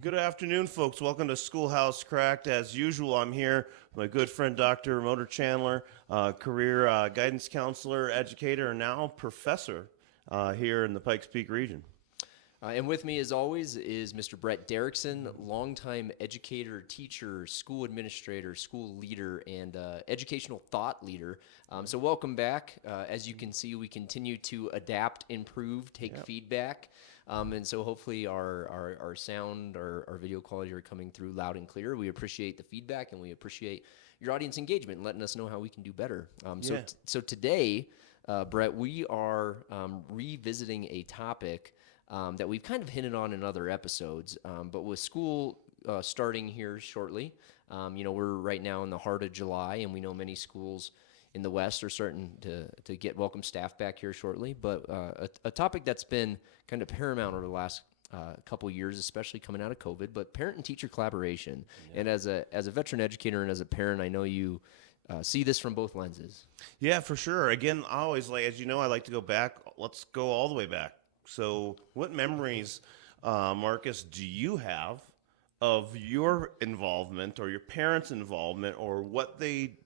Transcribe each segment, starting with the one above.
Good afternoon, folks. Welcome to Schoolhouse Cracked. As usual, I'm here with my good friend Dr. Motor Chandler, career guidance counselor, educator, and now professor here in the Pikes Peak region. And with me, as always, is Mr. Brett Derickson, longtime educator, teacher, school administrator, school leader, and educational thought leader. So welcome back. As you can see, we continue to adapt, improve, take feedback. And so hopefully our sound, our video quality are coming through loud and clear. We appreciate the feedback, and we appreciate your audience engagement and letting us know how we can do better. So today, Brett, we are revisiting a topic that we've kind of hinted on in other episodes, but with school starting here shortly, we're right now in the heart of July, and we know many schools in the West are starting to get welcome staff back here shortly. But a topic that's been kind of paramount over the last couple years, especially coming out of COVID, but parent and teacher collaboration. Yeah. And as a veteran educator and as a parent, I know you see this from both lenses. Yeah, for sure. Again, I always as you know, I like to go back. Let's go all the way back. So what memories, Marcus, do you have of your involvement or your parents' involvement, or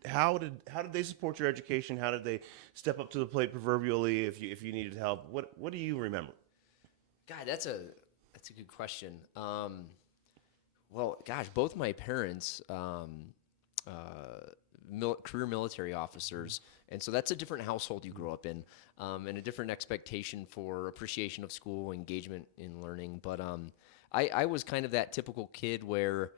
how did they support your education? How did they step up to the plate proverbially if you needed help? What do you remember? God, that's a good question. Well, gosh, both my parents, career military officers, and so that's a different household you grow up in, and a different expectation for appreciation of school, engagement in learning. But I was kind of that typical kid where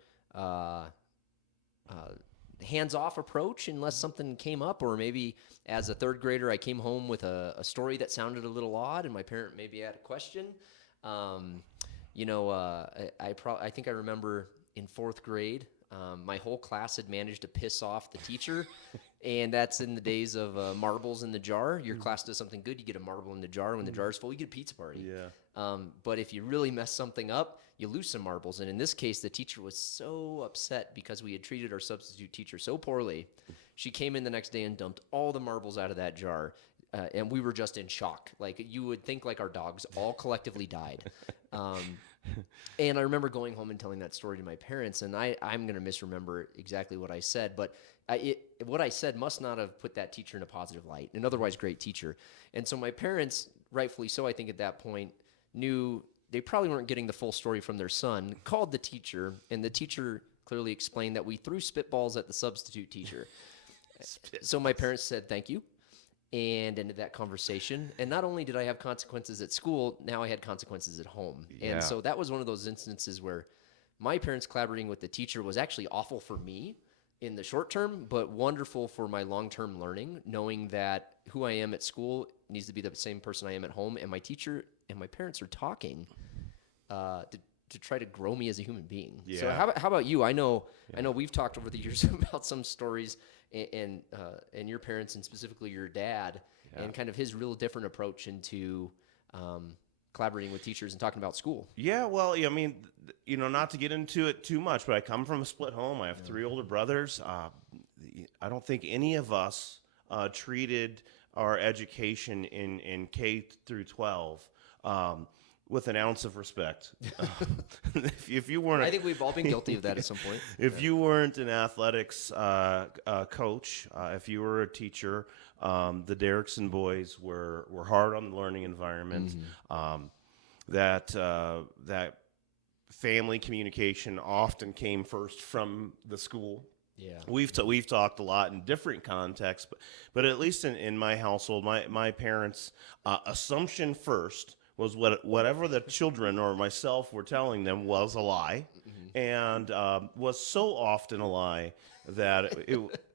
hands-off approach unless something came up, or maybe as a third grader I came home with a story that sounded a little odd and my parent maybe had a question. I think I remember in fourth grade, my whole class had managed to piss off the teacher, and that's in the days of marbles in the jar. Your class does something good, you get a marble in the jar. When the jar's full, you get a pizza party. Yeah. But if you really mess something up, you lose some marbles. And in this case, the teacher was so upset because we had treated our substitute teacher so poorly. She came in the next day and dumped all the marbles out of that jar. And we were just in shock. Like, you would think like our dogs all collectively died. And I remember going home and telling that story to my parents, and I'm going to misremember exactly what I said, but what I said must not have put that teacher in a positive light, an otherwise great teacher. And so my parents, rightfully so, I think at that point, knew they probably weren't getting the full story from their son, called the teacher, and the teacher clearly explained that we threw spitballs at the substitute teacher. So my parents said thank you and ended that conversation. And not only did I have consequences at school, now I had consequences at home. Yeah. And so that was one of those instances where my parents collaborating with the teacher was actually awful for me in the short term, but wonderful for my long-term learning, knowing that who I am at school needs to be the same person I am at home, and my teacher and my parents are talking to try to grow me as a human being. Yeah. So how about you? I know we've talked over the years about some stories and your parents, and specifically your dad, and kind of his real different approach into collaborating with teachers and talking about school. Yeah, well, I mean, not to get into it too much, but I come from a split home. I have three older brothers. I don't think any of us treated our education in K through 12 with an ounce of respect. If you weren't, I think we've all been guilty of that at some point. If you weren't an athletics coach, if you were a teacher, the Derickson boys were hard on the learning environment. Mm-hmm. That family communication often came first from the school. Yeah, we've talked a lot in different contexts, but at least in my household, my parents' assumption first was whatever the children or myself were telling them was a lie, and was so often a lie that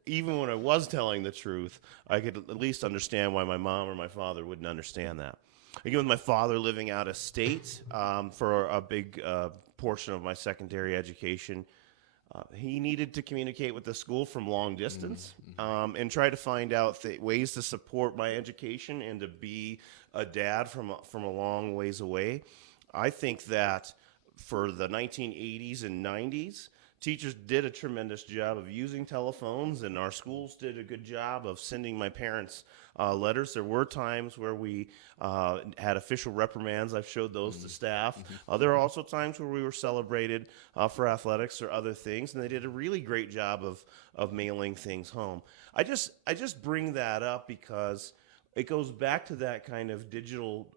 even when I was telling the truth, I could at least understand why my mom or my father wouldn't understand that. Again, with my father living out of state for a big portion of my secondary education, he needed to communicate with the school from long distance and try to find out ways to support my education and to be a dad from a long ways away. I think that for the 1980s and 90s, teachers did a tremendous job of using telephones, and our schools did a good job of sending my parents letters. There were times where we had official reprimands. I've showed those to staff. There are also times where we were celebrated for athletics or other things, and they did a really great job of mailing things home. I just bring that up because it goes back to that kind of digital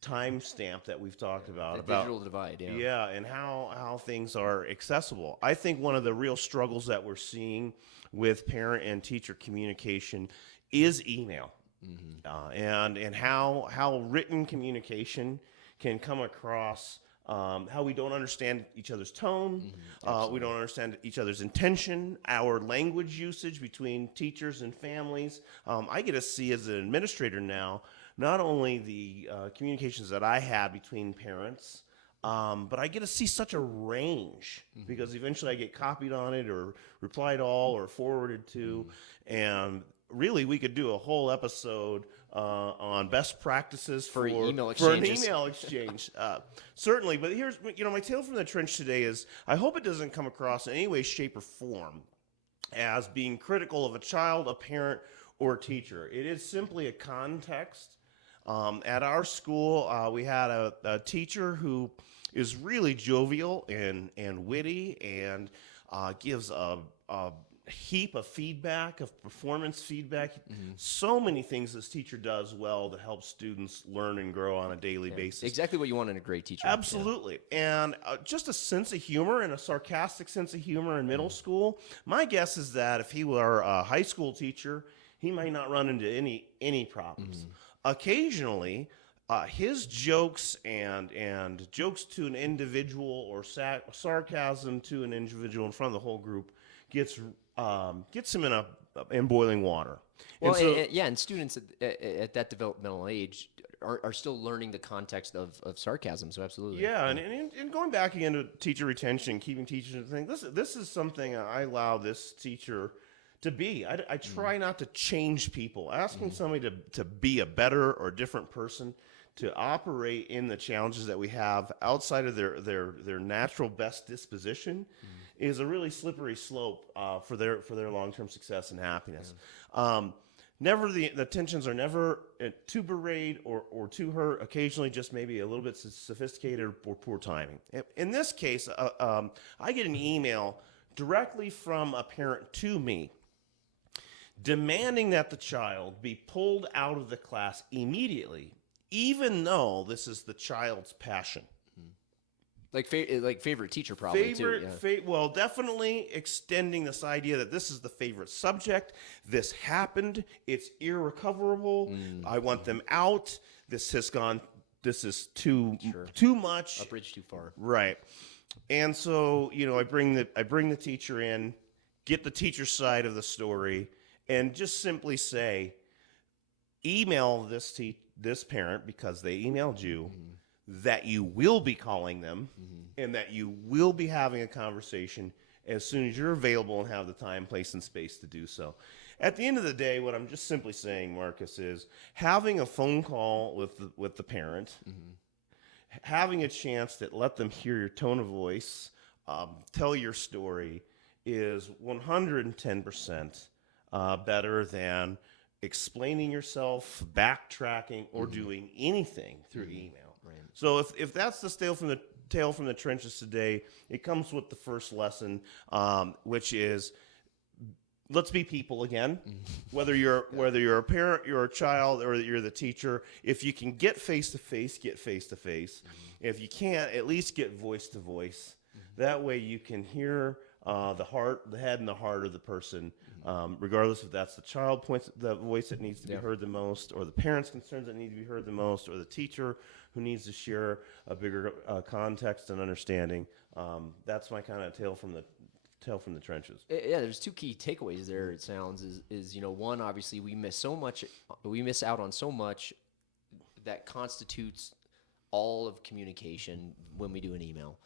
timestamp that we've talked about. The digital divide, yeah. Yeah, and how things are accessible. I think one of the real struggles that we're seeing with parent and teacher communication is email, and how written communication can come across. How we don't understand each other's tone, we don't understand each other's intention, our language usage between teachers and families. I get to see as an administrator now not only the communications that I had between parents, but I get to see such a range because eventually I get copied on it or replied all or forwarded to, and really we could do a whole episode on best practices for email for an exchanges. email exchange. Certainly, but here's my tale from the trench today is I hope it doesn't come across in any way, shape, or form as being critical of a child, a parent, or a teacher. It is simply a context. At our school, we had a teacher who is really jovial and witty and gives a heap of feedback, of performance feedback. So many things this teacher does well to help students learn and grow on a daily basis. Exactly what you want in a great teacher. Absolutely. And just a sense of humor and a sarcastic sense of humor in middle school. My guess is that if he were a high school teacher, he might not run into any problems. Occasionally, his jokes and jokes to an individual or sarcasm to an individual in front of the whole group gets him in boiling water. Well, And so, and students at that developmental age are still learning the context of sarcasm. So absolutely. yeah, and going back again to teacher retention, keeping teachers and things. This is something I allow this teacher to be. I try not to change people. Asking somebody to be a better or different person, to operate in the challenges that we have outside of their natural best disposition, is a really slippery slope for their long-term success and happiness. Never the tensions are never too berate or too hurt. Occasionally, just maybe a little bit sophisticated or poor timing. In this case, I get an email directly from a parent to me, demanding that the child be pulled out of the class immediately, even though this is the child's passion. Like favorite teacher probably too. Yeah. Well, definitely extending this idea that this is the favorite subject. This happened. It's irrecoverable. I want them out. This has gone. This is too much. A bridge too far. Right. And so I bring the teacher in, get the teacher's side of the story, and just simply say, email this parent because they emailed you. That you will be calling them and that you will be having a conversation as soon as you're available and have the time, place, and space to do so. At the end of the day, what I'm just simply saying, Marcus, is having a phone call with the parent, having a chance to let them hear your tone of voice, tell your story, is 110% better than explaining yourself, backtracking, or doing anything through email. Right. So if that's the tale from the trenches today, it comes with the first lesson, which is let's be people again. Whether you're a parent, you're a child, or you're the teacher, if you can get face to face, get face to face. If you can't, at least get voice to voice. That way you can hear the head and the heart of the person, regardless if that's the child the voice that needs to be heard the most, or the parent's concerns that need to be heard the most, or the teacher who needs to share a bigger context and understanding. That's my kind of tale from the trenches. Yeah, there's two key takeaways there. It sounds is one, obviously we miss out on so much that constitutes all of communication when we do an email.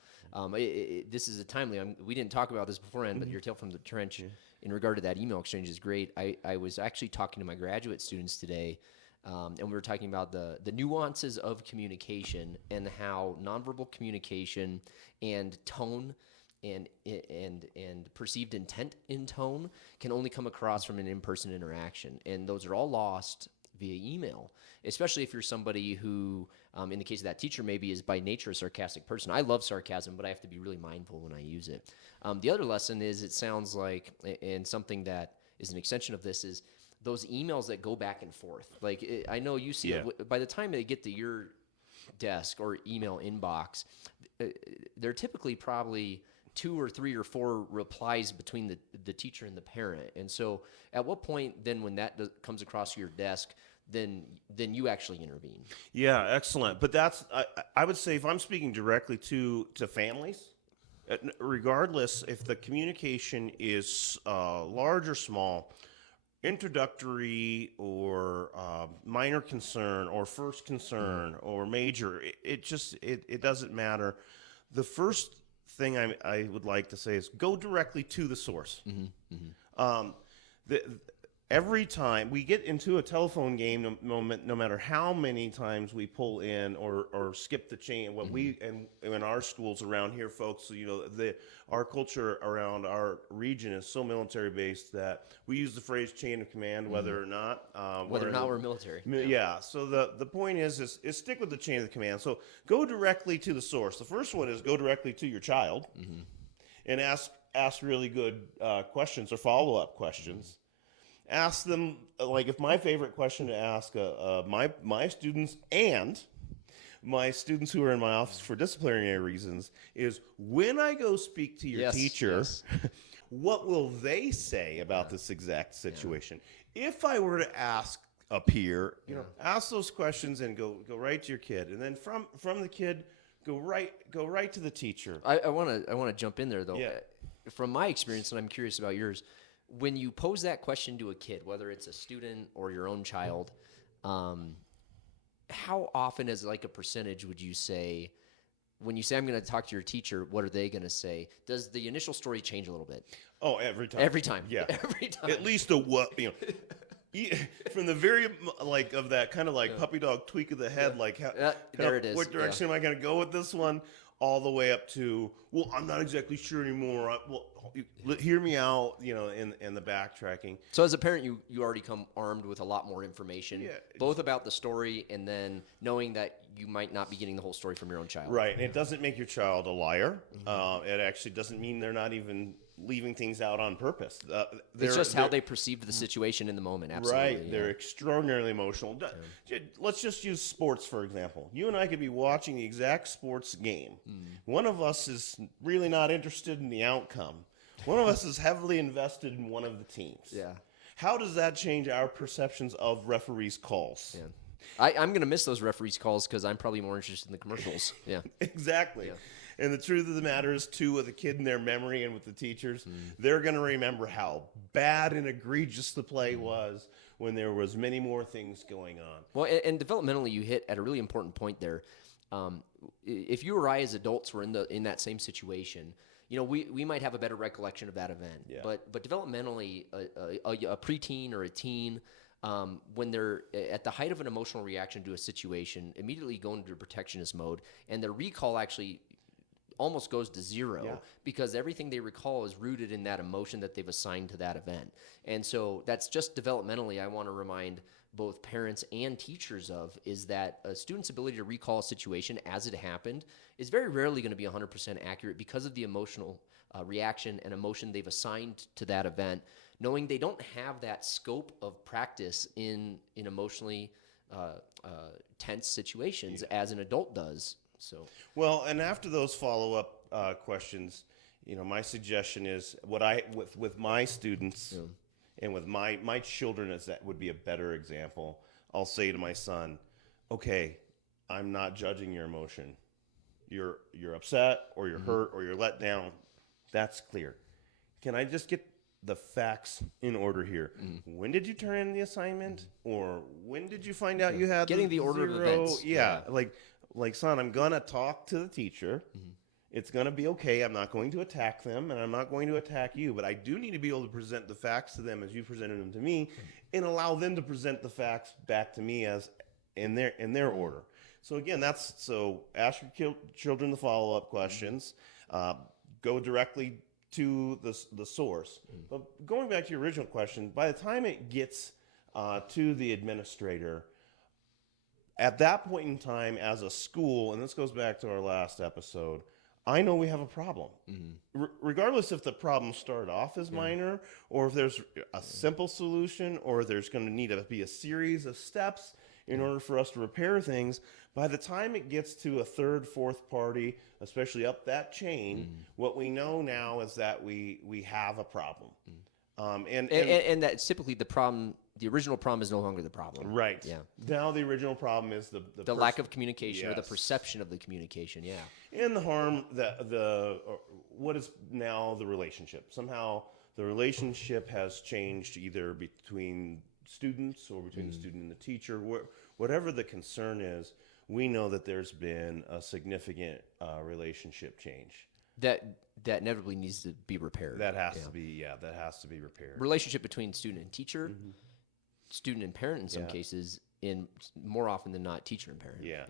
This is a timely. We didn't talk about this beforehand, but your tale from the trench in regard to that email exchange is great. I was actually talking to my graduate students today, and we were talking about the nuances of communication and how nonverbal communication and tone and perceived intent in tone can only come across from an in-person interaction, and those are all lost via email, especially if you're somebody who, in the case of that teacher, maybe is by nature a sarcastic person. I love sarcasm, but I have to be really mindful when I use it. The other lesson is, it sounds like, and something that is an extension of this, is those emails that go back and forth. Like, I know you see it, by the time they get to your desk or email inbox, they're typically probably 2 or 3 or 4 replies between the teacher and the parent. And so at what point then, when that comes across your desk, then you actually intervene? Yeah, excellent. But that's, I would say, if I'm speaking directly to families, regardless if the communication is large or small, introductory or minor concern or first concern or major, it doesn't matter. The first thing I would like to say is go directly to the source. Every time we get into a telephone game, no matter how many times we pull in or skip the chain, what we and in our schools around here, folks, our culture around our region is so military based that we use the phrase chain of command, whether or not we're military. Yeah. So the point is stick with the chain of command. So go directly to the source. The first one is go directly to your child and ask really good questions or follow up questions. Ask them, like, if my favorite question to ask my students and my students who are in my office for disciplinary reasons is, when I go speak to your teacher, what will they say about this exact situation? If I were to ask a peer, ask those questions and go right to your kid, and then from the kid, go right to the teacher. I want to jump in there though. Yeah. From my experience, and I'm curious about yours, when you pose that question to a kid, whether it's a student or your own child, how often, as like a percentage, would you say, when you say, I'm going to talk to your teacher, what are they going to say? Does the initial story change a little bit? Oh, every time. Every time. Yeah. Every time. At least from the very, like, of that kind of like puppy dog tweak of the head, like, there it is. What direction am I going to go with this one? All the way up to, well, I'm not exactly sure anymore. Hear me out, in the backtracking. So as a parent, you already come armed with a lot more information, both about the story and then knowing that you might not be getting the whole story from your own child. Right, and it doesn't make your child a liar. It actually doesn't mean they're not even leaving things out on purpose. It's just how they perceived the situation in the moment. Absolutely. Right, they're extraordinarily emotional. Let's just use sports, for example. You and I could be watching the exact sports game. One of us is really not interested in the outcome. One of us is heavily invested in one of the teams. Yeah. How does that change our perceptions of referees' calls? Yeah. I'm going to miss those referees' calls because I'm probably more interested in the commercials. Yeah. Exactly. Yeah. And the truth of the matter is, too, with the kid in their memory and with the teachers, they're going to remember how bad and egregious the play was when there was many more things going on. Well, and developmentally, you hit at a really important point there. If you or I as adults were in that same situation, we might have a better recollection of that event. Yeah. But developmentally, a preteen or a teen, when they're at the height of an emotional reaction to a situation, immediately go into protectionist mode, and their recall actually almost goes to zero because everything they recall is rooted in that emotion that they've assigned to that event. And so that's just developmentally, I want to remind both parents and teachers of, is that a student's ability to recall a situation as it happened is very rarely going to be 100% accurate because of the emotional reaction and emotion they've assigned to that event, knowing they don't have that scope of practice in emotionally tense situations as an adult does. So well, and after those follow-up questions, my suggestion is with my students and with my children, as that would be a better example. I'll say to my son, "Okay, I'm not judging your emotion. You're upset or you're hurt or you're let down. That's clear. Can I just get the facts in order here? When did you turn in the assignment, or when did you find out you had getting the order of events? Yeah, like, son, I'm going to talk to the teacher. It's going to be okay. I'm not going to attack them, and I'm not going to attack you, but I do need to be able to present the facts to them as you presented them to me, and allow them to present the facts back to me as in their order." So again, ask your children the follow-up questions. go directly to the source. But going back to your original question, by the time it gets to the administrator, at that point in time as a school, and this goes back to our last episode, I know we have a problem. Regardless if the problem started off as minor, or if there's a simple solution, or there's going to need to be a series of steps in order for us to repair things, by the time it gets to a third, fourth party, especially up that chain, what we know now is that we have a problem. And that's typically the problem. The original problem is no longer the problem. Right. Yeah. Now the original problem is the lack of communication or the Yes. perception of the communication. Yeah. And the harm that what is now the relationship. Somehow the relationship has changed either between students or between the student and the teacher. Whatever the concern is, we know that there's been a significant relationship change. That inevitably needs to be repaired. That has to be repaired. Relationship between student and teacher, student and parent in some cases, in more often than not, teacher and parent. Yeah.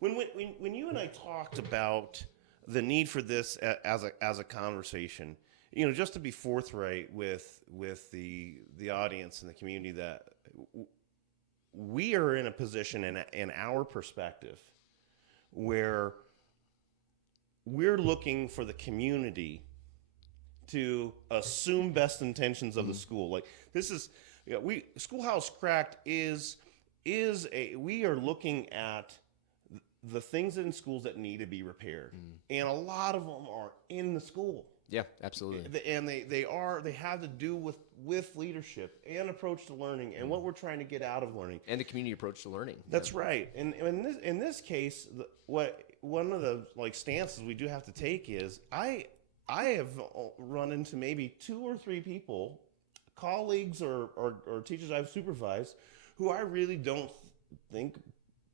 When you and I talked about the need for this as a conversation, just to be forthright with the audience and the community, that we are in a position in our perspective where we're looking for the community to assume best intentions of the school. Like this is, Schoolhouse Cracked we are looking at the things in schools that need to be repaired, and a lot of them are in the school. Yeah, absolutely. And they have to do with leadership and approach to learning and what we're trying to get out of learning And the community approach to learning. That's right. And in this case, one of the stances we do have to take is I have run into maybe 2 or 3 people, colleagues or teachers I've supervised, who I really don't think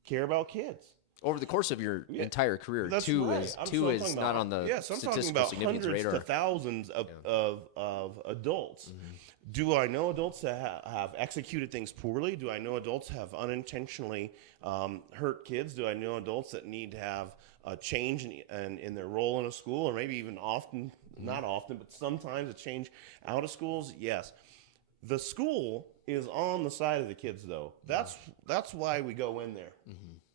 care about kids. Over the course of your entire career, That's two right. is not on the I'm talking statistical about significance hundreds radar. to thousands of adults. Do I know adults that have executed things poorly? Do I know adults have unintentionally hurt kids? Do I know adults that need to have a change in their role in a school, or maybe even often, not often, but sometimes a change out of schools? Yes. The school is on the side of the kids, though. That's why we go in there.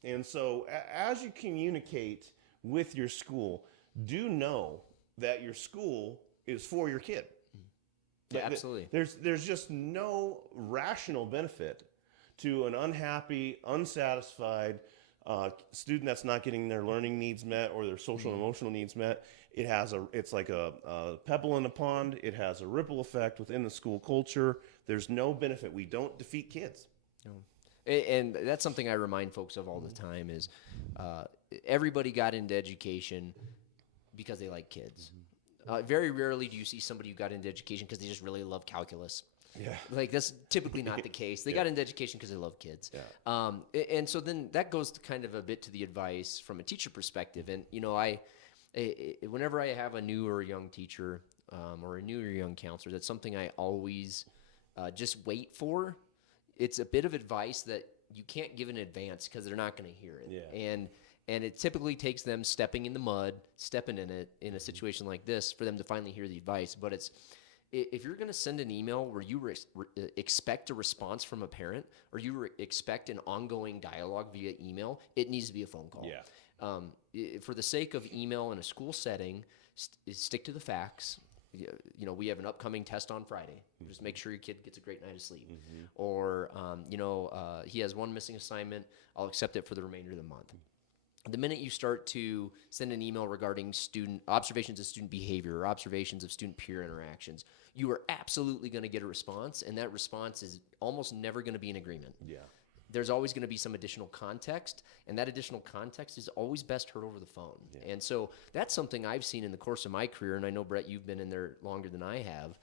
And so as you communicate with your school, do know that your school is for your kid. Yeah, absolutely. There's just no rational benefit to an unhappy, unsatisfied student that's not getting their learning needs met or their social and emotional needs met. It's like a pebble in a pond. It has a ripple effect within the school culture. There's no benefit. We don't defeat kids. No. And that's something I remind folks of all the time is everybody got into education because they like kids. Very rarely do you see somebody who got into education because they just really love calculus. Yeah. Like that's typically not the case. They got into education because they love kids. Yeah. And so then that goes to kind of a bit to the advice from a teacher perspective. And, whenever I have a new or young teacher or a new or young counselor, that's something I always just wait for. It's a bit of advice that you can't give in advance because they're not going to hear it. Yeah. And it typically takes them stepping in the mud, stepping in it in a situation like this for them to finally hear the advice. But if you're going to send an email where you expect a response from a parent or you expect an ongoing dialogue via email, it needs to be a phone call. Yeah. For the sake of email in a school setting, stick to the facts. We have an upcoming test on Friday. Just make sure your kid gets a great night of sleep. Or, he has one missing assignment. I'll accept it for the remainder of the month. The minute you start to send an email regarding student observations of student behavior or observations of student peer interactions, you are absolutely going to get a response, and that response is almost never going to be in agreement. Yeah. There's always going to be some additional context, and that additional context is always best heard over the phone. Yeah. And so that's something I've seen in the course of my career, and I know, Brett, you've been in there longer than I have.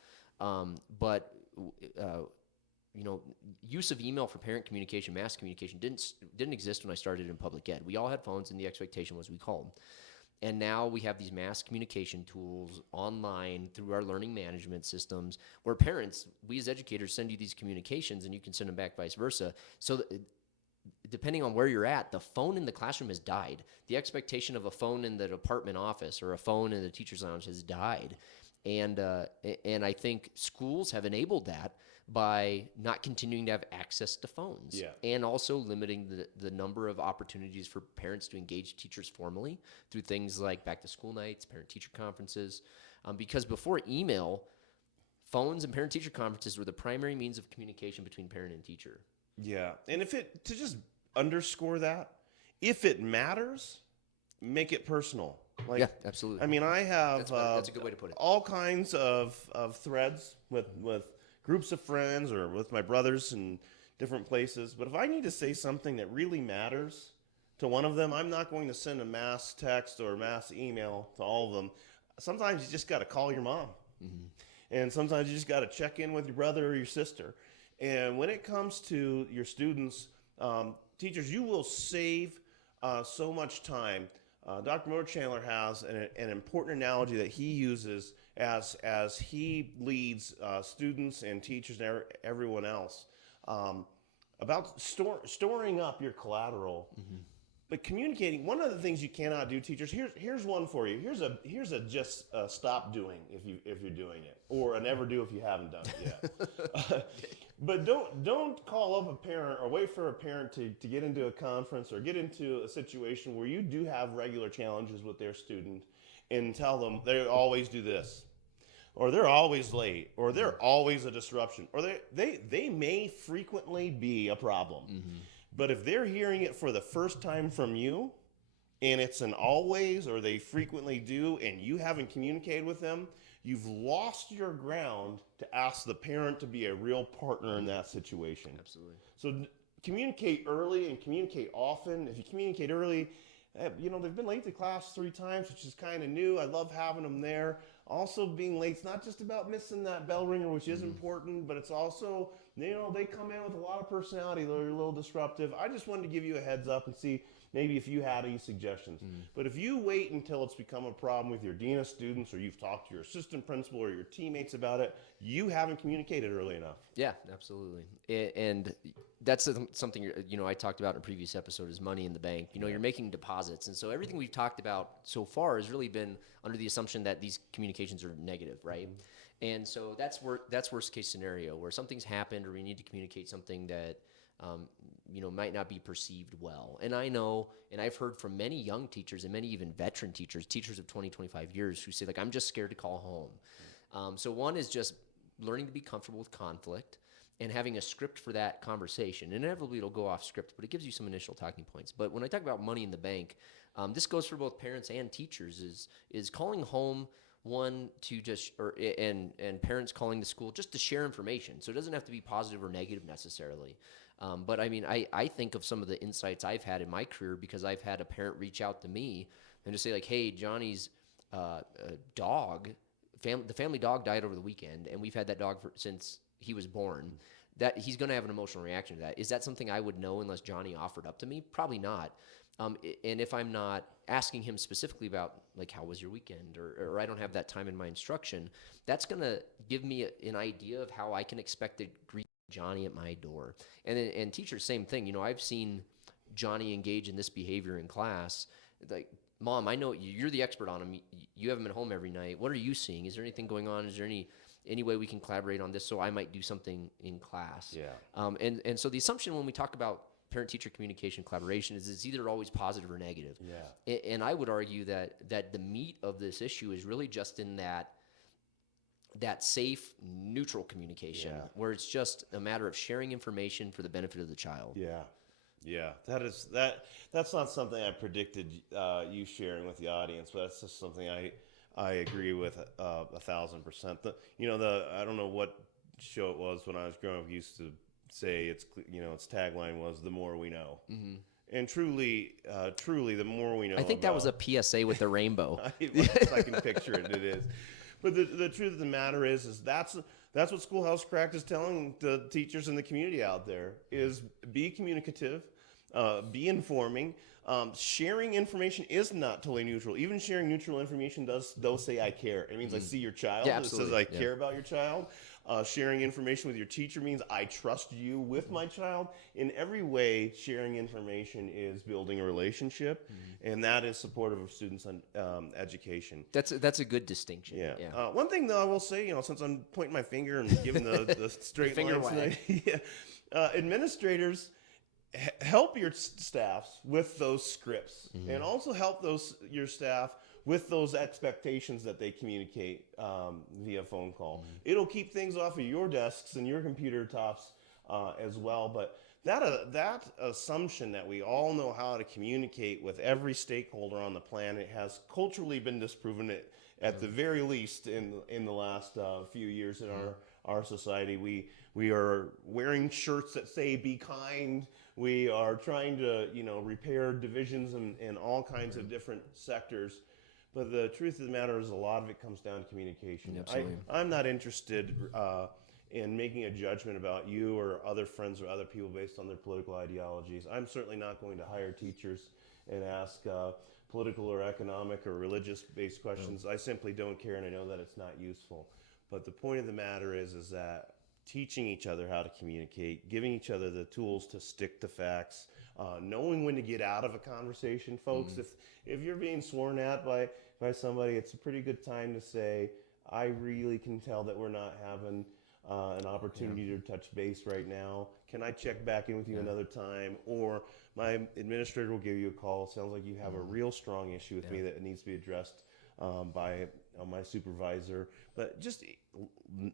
Use of email for parent communication, mass communication didn't exist when I started in public ed. We all had phones, and the expectation was we called. And now we have these mass communication tools online through our learning management systems where parents, we as educators, send you these communications and you can send them back vice versa. So depending on where you're at, the phone in the classroom has died. The expectation of a phone in the department office or a phone in the teacher's lounge has died. And I think schools have enabled that by not continuing to have access to phones, and also limiting the number of opportunities for parents to engage teachers formally through things like back-to-school nights, parent-teacher conferences. Because before email, phones and parent-teacher conferences were the primary means of communication between parent and teacher. Yeah. And to just underscore that, if it matters, make it personal. Like, yeah, absolutely. I mean, I have that's a good way to put it. All kinds of threads with groups of friends or with my brothers in different places. But if I need to say something that really matters to one of them, I'm not going to send a mass text or mass email to all of them. Sometimes you just got to call your mom. Mm-hmm. And sometimes you just got to check in with your brother or your sister. And when it comes to your students, teachers, you will save so much time. Dr. Moore-Chandler has an important analogy that he uses as he leads students and teachers and everyone else about storing up your collateral. Mm-hmm. But communicating, one of the things you cannot do, teachers, here's one for you. Here's a just stop doing if you're doing it, or a never do if you haven't done it yet. But don't call up a parent or wait for a parent to get into a conference or get into a situation where you do have regular challenges with their student and tell them they always do this, or they're always late, or they're always a disruption, or they may frequently be a problem. Mm-hmm. But if they're hearing it for the first time from you, and it's an always, or they frequently do, and you haven't communicated with them, you've lost your ground to ask the parent to be a real partner in that situation. Absolutely. So communicate early and communicate often. If you communicate early, they've been late to class 3 times, which is kind of new. I love having them there. Also, being late, it's not just about missing that bell ringer, which is important, but it's also, they come in with a lot of personality. They're a little disruptive. I just wanted to give you a heads up and see maybe if you had any suggestions. But if you wait until it's become a problem with your dean of students, or you've talked to your assistant principal or your teammates about it, you haven't communicated early enough. Yeah, absolutely. And that's something, I talked about in a previous episode, is money in the bank. You're making deposits. And so everything we've talked about so far has really been under the assumption that these communications are negative, right? Mm-hmm. And so that's worst case scenario, where something's happened or we need to communicate something that might not be perceived well. And I know, and I've heard from many young teachers and many even veteran teachers of 20, 25 years, who say, like, I'm just scared to call home. So one is just learning to be comfortable with conflict and having a script for that conversation. Inevitably, it'll go off script, but it gives you some initial talking points. But when I talk about money in the bank, this goes for both parents and teachers, is calling home, one, to just, and parents calling the school just to share information. So it doesn't have to be positive or negative necessarily. But I mean, I think of some of the insights I've had in my career because I've had a parent reach out to me and just say, like, hey, Johnny's dog, the family dog died over the weekend, and we've had that dog since he was born. That he's going to have an emotional reaction to that. Is that something I would know unless Johnny offered up to me? Probably not. And if I'm not asking him specifically about, like, how was your weekend, or I don't have that time in my instruction, that's going to give me an idea of how I can expect to greet Johnny at my door. And teachers, same thing. I've seen Johnny engage in this behavior in class. Like, Mom, I know you're the expert on him. You have him at home every night. What are you seeing? Is there anything going on? Is there any way we can collaborate on this so I might do something in class? Yeah. And so the assumption when we talk about parent-teacher communication collaboration is it's either always positive or negative. Yeah. And I would argue that the meat of this issue is really just in that safe, neutral communication, where it's just a matter of sharing information for the benefit of the child. Yeah, that's not something I predicted you sharing with the audience, but that's just something I agree with 1,000%. I don't know what show it was when I was growing up, used to say its tagline was "The more we know." Mm-hmm. And truly, the more we know. I think that was a PSA with the rainbow. I can picture it. It is. But the truth of the matter is that's what Schoolhouse Cracked is telling the teachers in the community out there, is be communicative. be informing. Sharing information is not totally neutral. Even sharing neutral information does say I care. It means I see your child. Yeah, It says absolutely. I Yeah. care about your child. Sharing information with your teacher means I trust you with my child. In every way, sharing information is building a relationship, and that is supportive of students' education. That's a good distinction. Yeah. Yeah. One thing though, I will say, since I'm pointing my finger and giving the straight finger line wag. tonight, yeah, administrators help your staffs with those scripts, and also help your staff with those expectations that they communicate via phone call. It'll keep things off of your desks and your computer tops as well. But that assumption that we all know how to communicate with every stakeholder on the planet has culturally been disproven at the very least in the last few years in our society. We are wearing shirts that say "Be kind." We are trying to repair divisions in all kinds of different sectors. But the truth of the matter is, a lot of it comes down to communication. Absolutely. I'm not interested in making a judgment about you or other friends or other people based on their political ideologies. I'm certainly not going to hire teachers and ask political or economic or religious-based questions. I simply don't care, and I know that it's not useful. But the point of the matter is that teaching each other how to communicate, giving each other the tools to stick to facts, knowing when to get out of a conversation, folks. If you're being sworn at by somebody, it's a pretty good time to say, I really can tell that we're not having an opportunity to touch base right now. Can I check back in with you another time? Or my administrator will give you a call. Sounds like you have a real strong issue with me that needs to be addressed by my supervisor. But just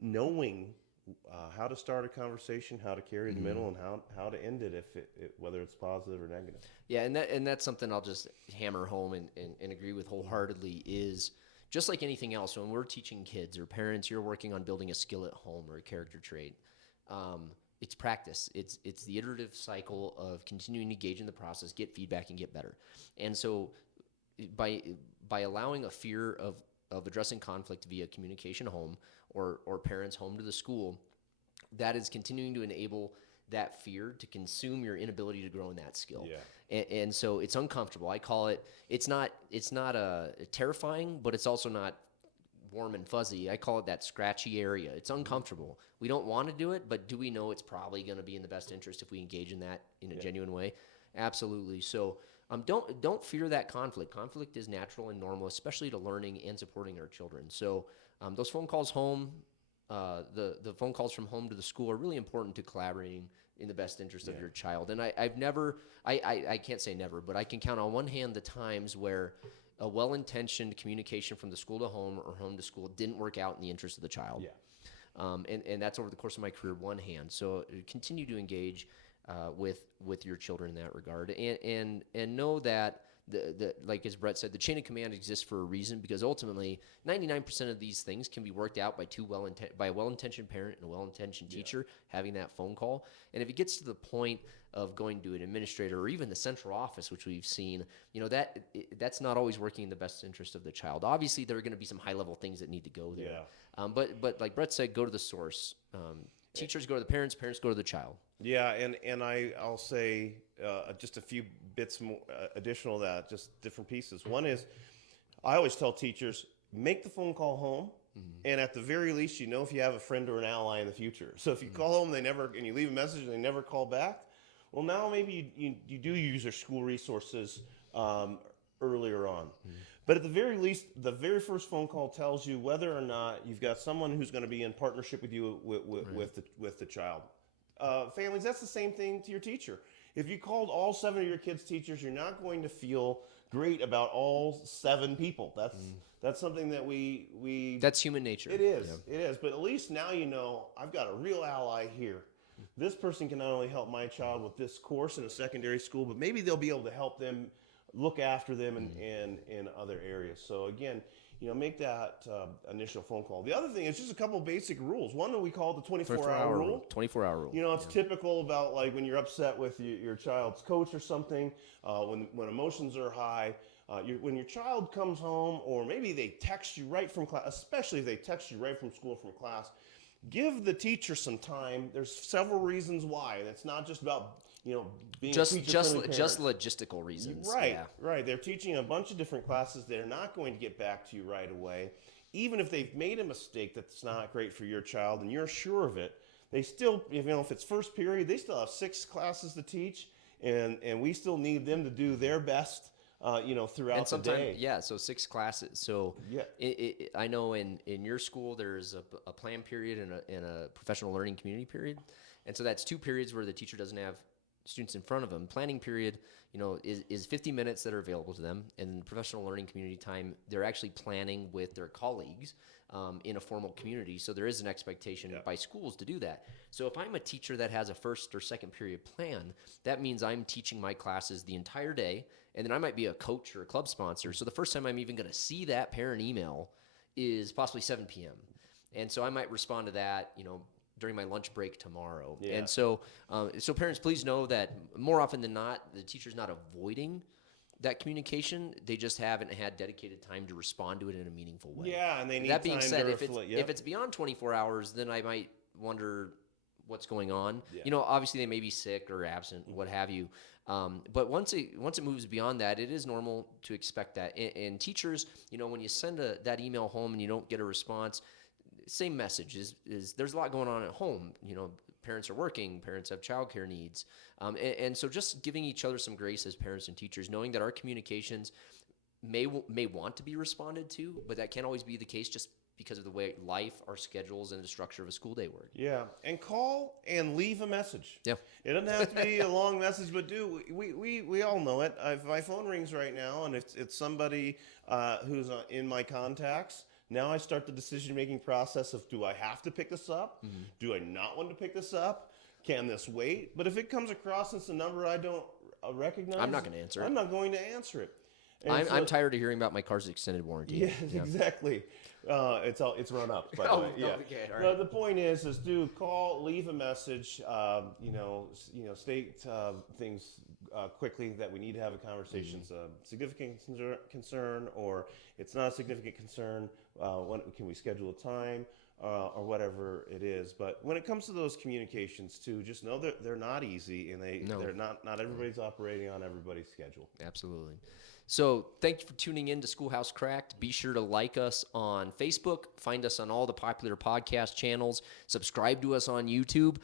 knowing how to start a conversation, how to carry the middle, and how to end it, whether it's positive or negative. Yeah, and that's something I'll just hammer home and agree with wholeheartedly is just like anything else, when we're teaching kids or parents, you're working on building a skill at home or a character trait. It's practice. It's the iterative cycle of continuing to engage in the process, get feedback, and get better. And so by allowing a fear of addressing conflict via communication home or parents home to the school, that is continuing to enable that fear to consume your inability to grow in that skill. Yeah. And so it's uncomfortable. I call it, it's not terrifying, but it's also not warm and fuzzy. I call it that scratchy area. It's uncomfortable. We don't want to do it, but do we know it's probably going to be in the best interest if we engage in that in a genuine way? Absolutely. So don't fear that conflict. Conflict is natural and normal, especially to learning and supporting our children. So those phone calls home, the phone calls from home to the school are really important to collaborating in the best interest of your child. And I can't say never, but I can count on one hand the times where a well-intentioned communication from the school to home or home to school didn't work out in the interest of the child. Yeah. And that's over the course of my career, one hand. So continue to engage with your children in that regard, and know that the like as Brett said, the chain of command exists for a reason, because ultimately 99% of these things can be worked out by a well-intentioned parent and a well-intentioned teacher having that phone call. And if it gets to the point of going to an administrator or even the central office, which we've seen, that's not always working in the best interest of the child. Obviously, there are going to be some high-level things that need to go there. Yeah. But like Brett said, go to the source. Teachers go to the parents go to the child. Yeah, and I'll say just a few bits more additional to that, just different pieces. One is, I always tell teachers, make the phone call home, and at the very least, if you have a friend or an ally in the future. So if you call home and you leave a message and they never call back, well, now maybe you do use their school resources earlier on. But at the very least, the very first phone call tells you whether or not you've got someone who's going to be in partnership with you with the child. Families, that's the same thing to your teacher. If you called all 7 of your kids' teachers, you're not going to feel great about all 7 people. That's something that we That's human nature. It is. Yeah. It is. But at least now I've got a real ally here. This person can not only help my child with this course in a secondary school, but maybe they'll be able to help them look after them in other areas. So again, make that initial phone call. The other thing is just a couple basic rules. One that we call the 24-hour rule. 24-hour rule. It's typical about like when you're upset with your child's coach or something, when emotions are high, when your child comes home, or maybe they text you right from class, especially if they text you right from school from class, give the teacher some time. There's several reasons why, and it's not just about being Just a teacher-friendly parent. just logistical reasons. Right, Yeah. right. They're teaching a bunch of different classes. They're not going to get back to you right away. Even if they've made a mistake that's not great for your child and you're sure of it, they still, if it's first period, they still have 6 classes to teach, and we still need them to do their best, throughout And the sometimes, day. yeah, so 6 classes. So Yeah. I know in your school there's a plan period and a professional learning community period. And so that's 2 periods where the teacher doesn't have students in front of them. Planning period, is 50 minutes that are available to them. And professional learning community time, they're actually planning with their colleagues in a formal community. So there is an expectation by schools to do that. So if I'm a teacher that has a first or second period plan, that means I'm teaching my classes the entire day. And then I might be a coach or a club sponsor. So the first time I'm even going to see that parent email is possibly 7 p.m. And so I might respond to that, during my lunch break tomorrow. Yeah. And so parents, please know that more often than not, the teacher's not avoiding that communication. They just haven't had dedicated time to respond to it in a meaningful way. Yeah, and they need That being time said, to if it's beyond 24 hours, then I might wonder what's going on. Yeah. Obviously they may be sick or absent, what have you. But once it moves beyond that, it is normal to expect that. And teachers, when you send that email home and you don't get a response, same message is there's a lot going on at home. Parents are working, parents have childcare needs. And so just giving each other some grace as parents and teachers, knowing that our communications may want to be responded to, but that can't always be the case just because of the way life, our schedules, and the structure of a school day work. Yeah, and call and leave a message. Yeah. It doesn't have to be a long message, but we all know it. My phone rings right now, and it's somebody who's in my contacts. Now I start the decision-making process of, do I have to pick this up? Mm-hmm. Do I not want to pick this up? Can this wait? But if it comes across as a number I don't recognize, I'm not going to answer it. I'm not going to answer it. I'm tired of hearing about my car's extended warranty. Yes, yeah. Exactly. It's run up, by the way. Yeah. Okay, all right. But the point is do call, leave a message, state things quickly that we need to have a conversation. It's a significant concern, or it's not a significant concern. When can we schedule a time, or whatever it is? But when it comes to those communications too, just know that they're not easy, and they're not everybody's operating on everybody's schedule. Absolutely. So thank you for tuning in to Schoolhouse Cracked. Be sure to like us on Facebook, find us on all the popular podcast channels, subscribe to us on YouTube.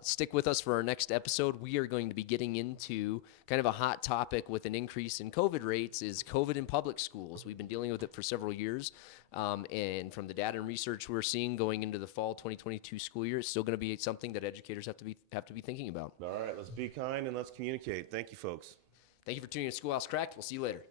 Stick with us for our next episode. We are going to be getting into kind of a hot topic with an increase in COVID rates, is COVID in public schools. We've been dealing with it for several years. And from the data and research we're seeing going into the fall 2022 school year, it's still going to be something that educators have to be thinking about. All right, let's be kind and let's communicate. Thank you, folks. Thank you for tuning in to Schoolhouse Cracked. We'll see you later.